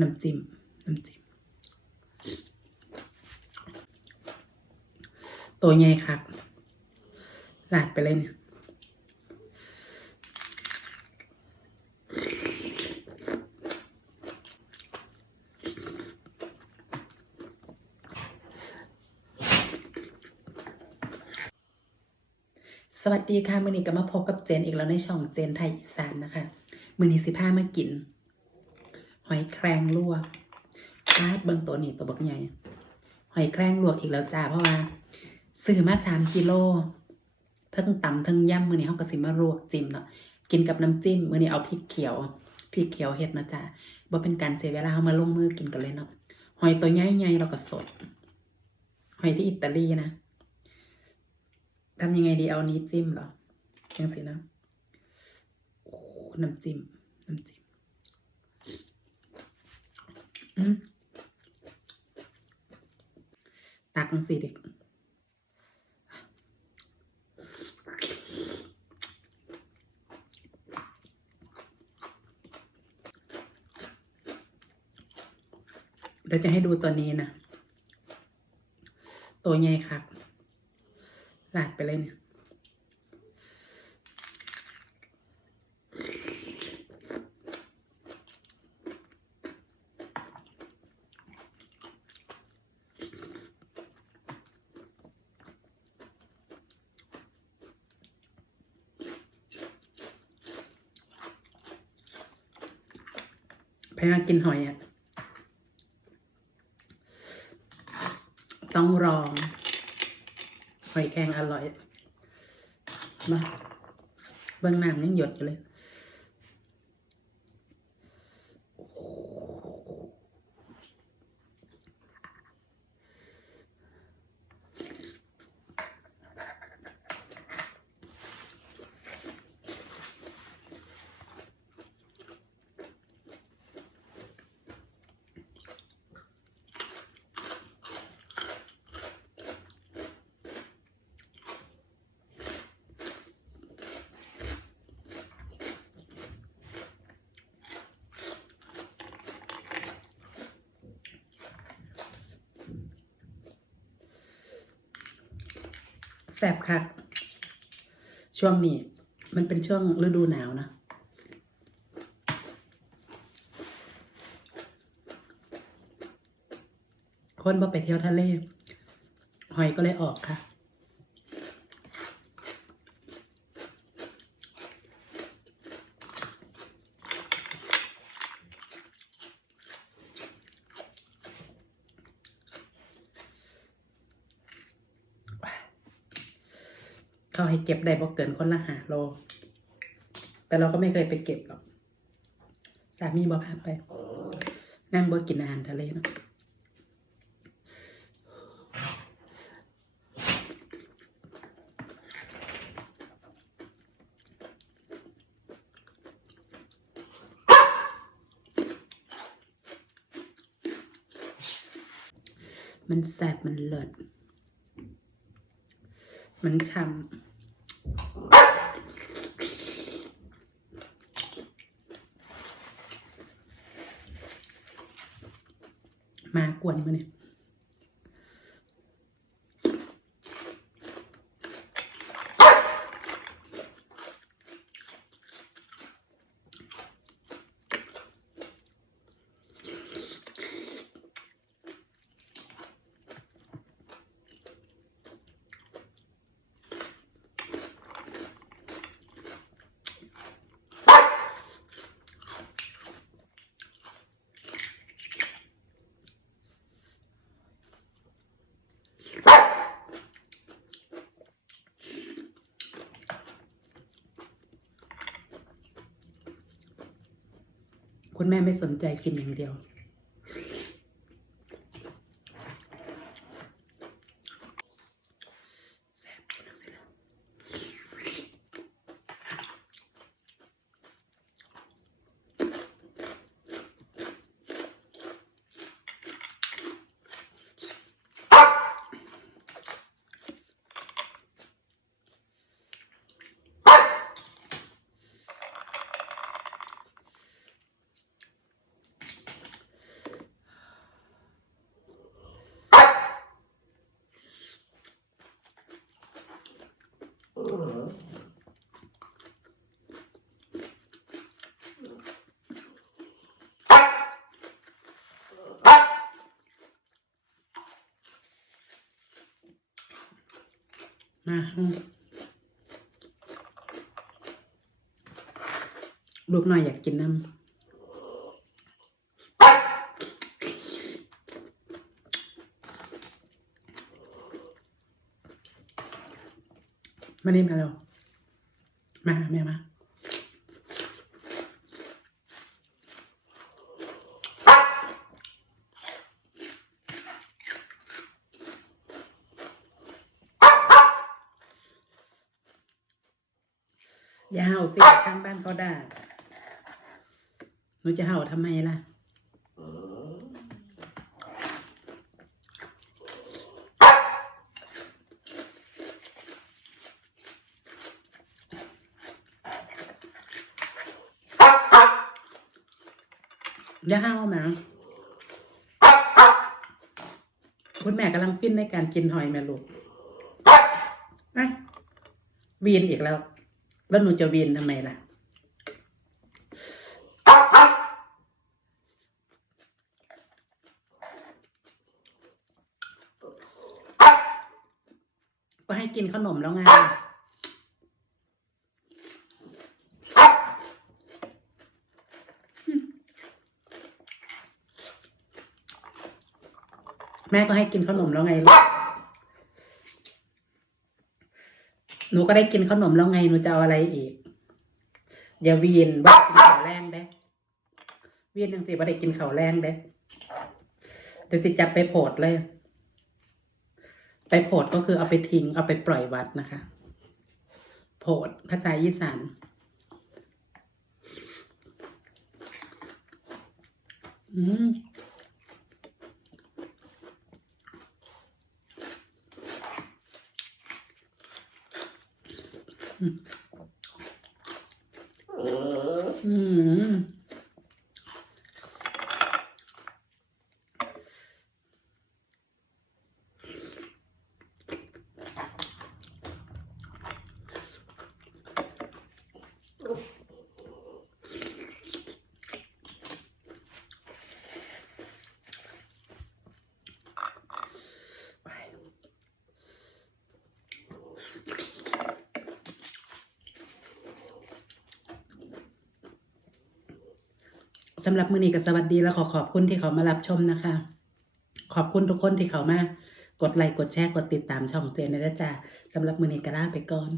น้ำจิ้มน้ำจิ้มตัวใหญ่ครับลาดไปเลยเนี่ยสวัสดีค่ะมือนี้ก็มาพบกับเจนอีกแล้วในช่องเจนไทยอีสานนะคะมือนี้สิพามากิน อยแครงลวกปาดเบิ่งตัวนี้ตัวบักใหญ่หอยแครงลวกอีกแล้วจ้าเพราะว่าซื้อมาสามกิโลเทั้งตำเทั้งย่ำมือนี้เขาก็สิมาลวกจิ้มเนาะกินกับน้ำจิ้มมือนี้เอาพริกเขียวพริกเขียวเห็ดนะจ้าบ่เป็นการเสียเวลาเขามาลงมือกินกันเลยเนาะหอยตัวใหญ่ๆเราก็สด หอยที่อิตาลีนะทำยังไงดีเอานี้จิ้มเหรอยังสินะโอ้โหน้ำจิ้มน้ำจิ้มอืม ตักมันสิเด็กเดี๋ยวจะให้ดูตัวนี้นะ ตัวใหญ่ครับหลาดไปเลยเนี่ย แพ้กินหอยอะ ต้องรอง หอยแครงอร่อยมาเบื้องน้ำยังหยดอยู่เลย แสบคัก ช่วงนี้ มันเป็นช่วงฤดูหนาวนะคนพอไปเที่ยวทะเล หอยก็เลยออกค่ะ เขาให้เก็บได้บ่เกินคนละหาโล แต่เราก็ไม่เคยไปเก็บหรอก สามีบ่พาไป นั่งบ่กินอาหารทะเลเนาะมันแสบมันเลิศ มันช่ำมากวนมาเนี่ย คุณแม่ไม่สนใจกินอย่างเดียว ลูกน้อยอยากกินน้ำ มานี่มาแล้วมาแม่มาอย่าเห่าสิข้างบ้านเขาด่าหนูจะเห่าทำไมล่ะ อย่าห่าหมาคุณแม่กำลังฟินในการกินหอยแม่ลูกไอ้วีนอีกแล้ว แล้วหนูจะวีนทำไมล่ะ ก็ให้กินขนมแล้วไง แม่ก็ให้กินขนมแล้วไงลูกหนูก็ได้กินขนมแล้วไงหนูจะเอาอะไรอีก อย่าวีนว่ากินข้าวแรงเด้วีนยังสิว่าได้กินข้าวแรงเด้เดี๋ยวสิจับไปโพดเลย ไปโพดก็คือเอาไปทิ้ง เอาไปปล่อยวัดนะคะ โพดภาษาอีสานอืม อื สำหรับมือนี้ก็สวัสดีและขอขอบคุณที่เขามารับชมนะคะ ขอบคุณทุกคนที่เขามากดไลค์กดแชร์กดติดตามช่องเจนนะจ๊ะสำหรับมือนี้ก็ลาไปก่อน